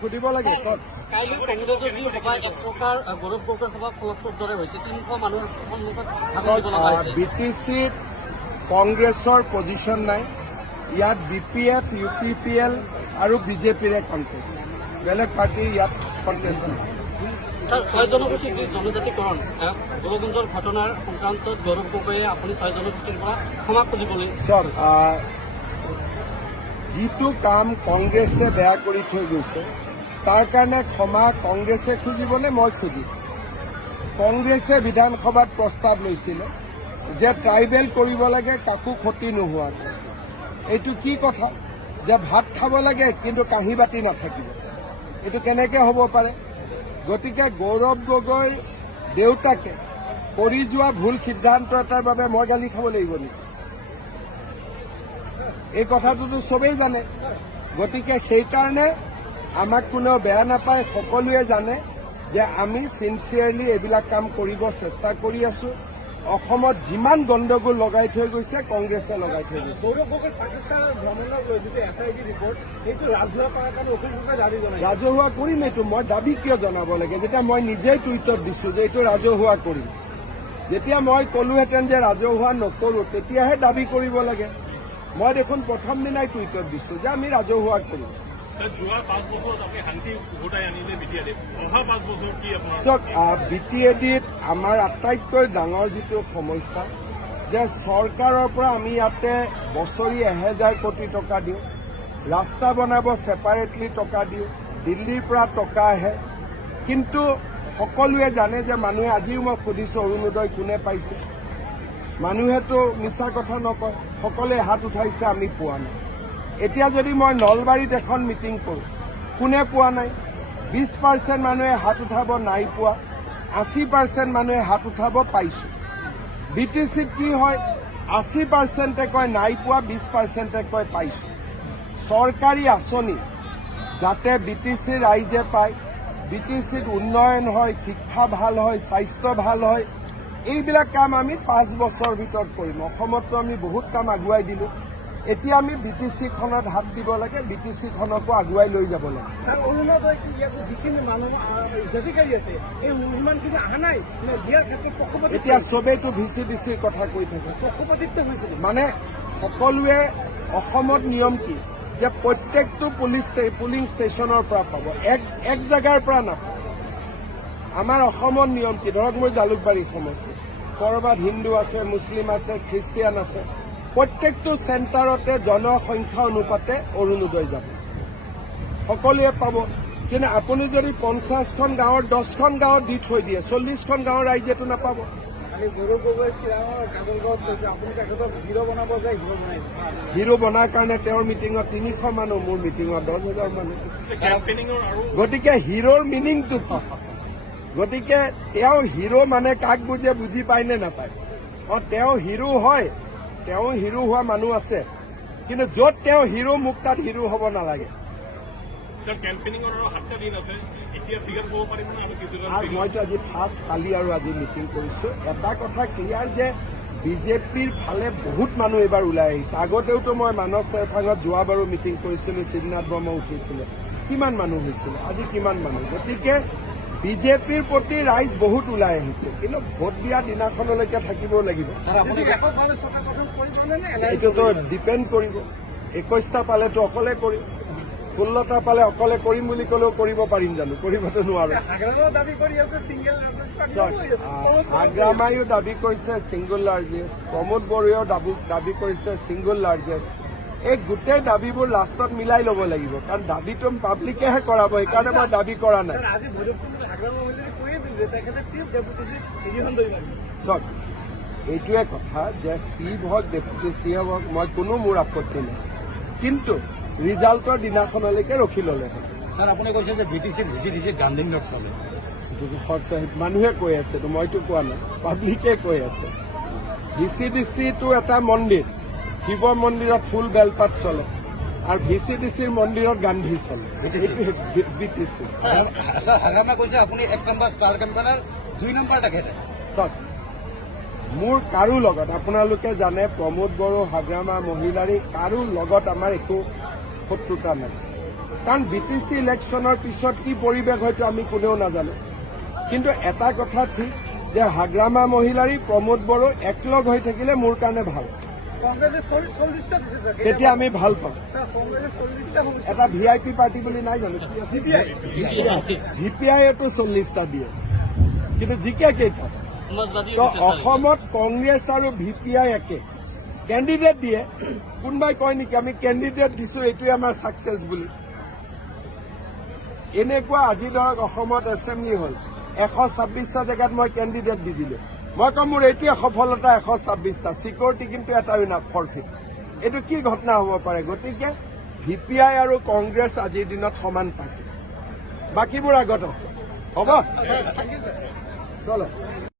সুধিব লাগে কাইলৈ কংগ্ৰেছৰ যি সভা এক প্ৰকাৰ গৌৰৱ গগৈৰ সভা ফলপ্ৰসূ দৰে হৈছে 300 মানুহৰ সন্মুখত BTCত কংগ্ৰেছৰ পজিশ্যন নাই ইয়াত BPF UPPL আৰু BJPৰে কণ্টেষ্ট বেলেগ পাৰ্টিৰ ইয়াত কণ্টেষ্ট নাই স্যাৰ 6 জনগোষ্ঠীৰ যে জনজাতিকৰণ গোলগঞ্জৰ ঘটনাৰ সংক্ৰান্তত গৌৰৱ গগৈয়ে আপুনি 6 জনগোষ্ঠীৰ পৰা ক্ষমা খুজিবলৈ যিটো কাম কংগ্ৰেছে বেয়া কৰি থৈ গৈছে তাৰ কাৰণে ক্ষমা কংগ্ৰেছে খুজিবনে মই খুজিম কংগ্ৰেছে বিধানসভাত প্ৰস্তাৱ লৈছিলে যে ট্ৰাইবেল কৰিব লাগে কাকো ক্ষতি নোহোৱাকৈ এইটো কি কথা যে ভাত খাব লাগে কিন্তু কাঁহী বাতি নাথাকিব এইটো কেনেকৈ হ'ব পাৰে গতিকে গৌৰৱ গগৈৰ দেউতাকে কৰি যোৱা ভুল সিদ্ধান্ত এটাৰ বাবে মই গালি খাব লাগিব নেকি এই কথাটোতো চবেই জানে গতিকে সেইকাৰণে আমাক কোনেও বেয়া নাপায় সকলোৱে জানে যে আমি চিনচিয়াৰলি এইবিলাক কাম কৰিব চেষ্টা কৰি আছো অসমত যিমান গণ্ডগোল লগাই থৈ গৈছে কংগ্ৰেছে লগাই থৈ গৈছে গৌৰৱ গগৈৰ পাকিস্তানৰ ভ্ৰমণৰ যিটো SIT ৰিপৰ্ট সেইটো ৰাজহুৱা কৰাৰ কাৰণে অভিযোগ দাবী জনাইছে ৰাজহুৱা কৰিম এইটো মই দাবী কিয় জনাব লাগে যেতিয়া মই নিজেই টুইটত দিছো যে এইটো ৰাজহুৱা কৰিম যেতিয়া মই ক'লোহেঁতেন যে ৰাজহুৱা নকৰো তেতিয়াহে দাবী কৰিব লাগে মই দেখোন প্ৰথম দিনাই টুইটত দিছো যে আমি ৰাজহুৱা কৰিম যোৱা 5 বছৰত আপুনি শান্তি উভতাই আনিলে BTAD অহা 5 বছৰ কি আপোনাৰ চাওক BTADত আমাৰ আটাইতকৈ ডাঙৰ যিটো সমস্যা যে চৰকাৰৰ পৰা আমি ইয়াতে বছৰি 1000 কোটি টকা দিওঁ ৰাস্তা বনাব ছেপাৰেটলি টকা দিওঁ দিল্লীৰ পৰা টকা আহে কিন্তু সকলোৱে জানে যে মানুহে আজিও মই সুধিছোঁ অৰুণোদয় কোনে পাইছে মানুহেতো মিছা কথা নকয় সকলোৱে হাত উঠাইছে আমি পোৱা নাই এতিয়া যদি মই নলবাৰীত এখন মিটিং কৰোঁ কোনে পোৱা নাই 20% মানুহে হাত উঠাব নাই পোৱা 80% মানুহে হাত উঠাব পাইছো BTCত কি হয় 80%ে কয় নাই পোৱা 20%ে কয় পাইছো চৰকাৰী আঁচনি যাতে BTCৰ ৰাইজে পায় BTCত উন্নয়ন হয় শিক্ষা ভাল হয় স্বাস্থ্য ভাল হয় এইবিলাক কাম আমি 5 বছৰ ভিতৰত কৰিম অসমতো আমি বহুত কাম আগুৱাই দিলো এতিয়া আমি BTCখনত হাত দিব লাগে BTCখনকো আগুৱাই লৈ যাব লাগে স্যাৰ অৰুণোদয় কি ইয়াত যিখিনি মানুহ হিতাধিকাৰী আছে এই ইমানখিনি অহা নাই দিয়াৰ ক্ষেত্ৰত পক্ষপাতিত্ব এতিয়া চবেইতো VCDCৰ কথা কৈ থাকে পক্ষপাতিত্ব হৈছিল মানে সকলোৱে অসমত নিয়ম কি যে প্ৰত্যেকটো পুলিং ষ্টেচনৰ পৰা পাব এক জেগাৰ পৰা নাপাব আমাৰ অসমত নিয়ম কি ধৰক মই জালুকবাৰী সমষ্টি ক'ৰবাত হিন্দু আছে মুছলিম আছে খ্ৰীষ্টিয়ান আছে প্ৰত্যেকটো চেণ্টাৰতে জনসংখ্যা অনুপাতে অৰুণোদয় যাব সকলোৱে পাব কিন্তু আপুনি যদি 50খন গাঁৱৰ 10খন গাঁৱত দি থৈ দিয়ে 40খন গাঁৱৰ ৰাইজেতো নাপাব গৌৰৱ গগৈ শ্ৰীৰামৰ কাজলগাঁৱত কৈছে আপুনি তেখেতক হিৰো বনাব যায় হিৰো বনাই হিৰো বনাৰ কাৰণে তেওঁৰ মিটিঙত 300 মানুহ মোৰ মিটিঙত 10,000 মানুহ গতিকে হিৰোৰ মিনিংটো কি গতিকে তেওঁ হিৰো মানে কাক বুজে বুজি পায় নে নাপায় তেওঁ হিৰো হয় তেওঁ হিৰো হোৱা মানুহ আছে কিন্তু য'ত তেওঁ হিৰো মোক তাত হিৰো হ'ব নালাগে মইতো আজি ফাৰ্ষ্ট কালি আৰু আজি মিটিং কৰিছো এটা কথা ক্লিয়াৰ যে BJPৰ ফালে বহুত মানুহ এইবাৰ ওলাই আহিছে আগতেওতো মই মানস চেৰফাঙত যোৱাবাৰো মিটিং কৰিছিলো শিৱনাথ বৰ্মা উঠিছিলে কিমান মানুহ হৈছিলে আজি কিমান মানুহ গতিকে BJPৰ প্ৰতি ৰাইজ বহুত ওলাই আহিছে কিন্তু ভোট দিয়া দিনাখনলৈকে থাকিব লাগিব এইটোতো ডিপেণ্ড কৰিব 21টা পালেতো অকলে কৰিম 16টা পালে অকলে কৰিম বুলি ক'লেও কৰিব পাৰিম জানো কৰিবতো নোৱাৰো আগ্ৰামায়ো দাবী কৰিছে ছিংগল লাৰ্জেষ্ট প্ৰমোদ বড়োৱেও দাবী কৰিছে ছিংগল লাৰ্জেষ্ট এই গোটেই দাবীবোৰ লাষ্টত মিলাই ল'ব লাগিব কাৰণ দাবীটো পাব্লিকেহে কৰাব সেইকাৰণে মই দাবী কৰা নাই চাওক এইটোৱে কথা যে চিফ হওক ডেপুটি চিএম হওক মই কোনো মোৰ আপত্তি নাই কিন্তু ৰিজাল্টৰ দিনাখনলৈকে ৰখি ল'লে স্যাৰ আপুনি কৈছে যে VCDC গান্ধীনগৰ চলে মানুহে কৈ আছে মইতো কোৱা নাই পাব্লিকে কৈ আছে VCDCটো এটা মন্দিৰ শিৱ মন্দিৰত ফুল বেলপাত চলে আৰু VCDCৰ মন্দিৰত গান্ধী চলে BTC হাগ্ৰামা কৈছে আপুনি 1 নম্বৰ ষ্টাৰ কেম্পেইনাৰ 2 নম্বৰ তেখেতে চাওক মোৰ কাৰো লগত আপোনালোকে জানে প্ৰমোদ বড়ো হাগ্ৰামা মহিলাৰী কাৰো লগত আমাৰ একো শত্ৰুতা নাই কাৰণ BTC ইলেকশ্যনৰ পিছত কি পৰিৱেশ হয়তো আমি কোনেও নাজানো কিন্তু এটা কথা ঠিক যে হাগ্ৰামা মহিলাৰী প্ৰমোদ বড়ো একলগ হৈ থাকিলে মোৰ কাৰণে ভাল কংগ্ৰেছে 40টা দিছে চাগে তেতিয়া আমি ভাল পাওঁ কংগ্ৰেছে 40টা এটা VIP পাৰ্টি বুলি নাই জানো VPIতো 40টা দিয়ে কিন্তু জিকে কেইটা সমাজবাদী তো অসমত কংগ্ৰেছ আৰু VPI একে কেণ্ডিডেট দিয়ে কোনোবাই কয় নেকি আমি কেণ্ডিডেট দিছো এইটোৱে আমাৰ ছাকচেছ বুলি এনেকুৱা আজি ধৰক অসমত এছেম্বলি হ'ল 126টা জেগাত মই কেণ্ডিডেট দি দিলো মই কম মোৰ এইটোৱে সফলতা 126টা চিকিউৰিটি কিন্তু এটাও না ফৰফিট এইটো কি ঘটনা হ'ব পাৰে গতিকে VPI আৰু কংগ্ৰেছ আজিৰ দিনত সমান পাৰ্টি বাকীবোৰ আগত আছে হ'ব চলো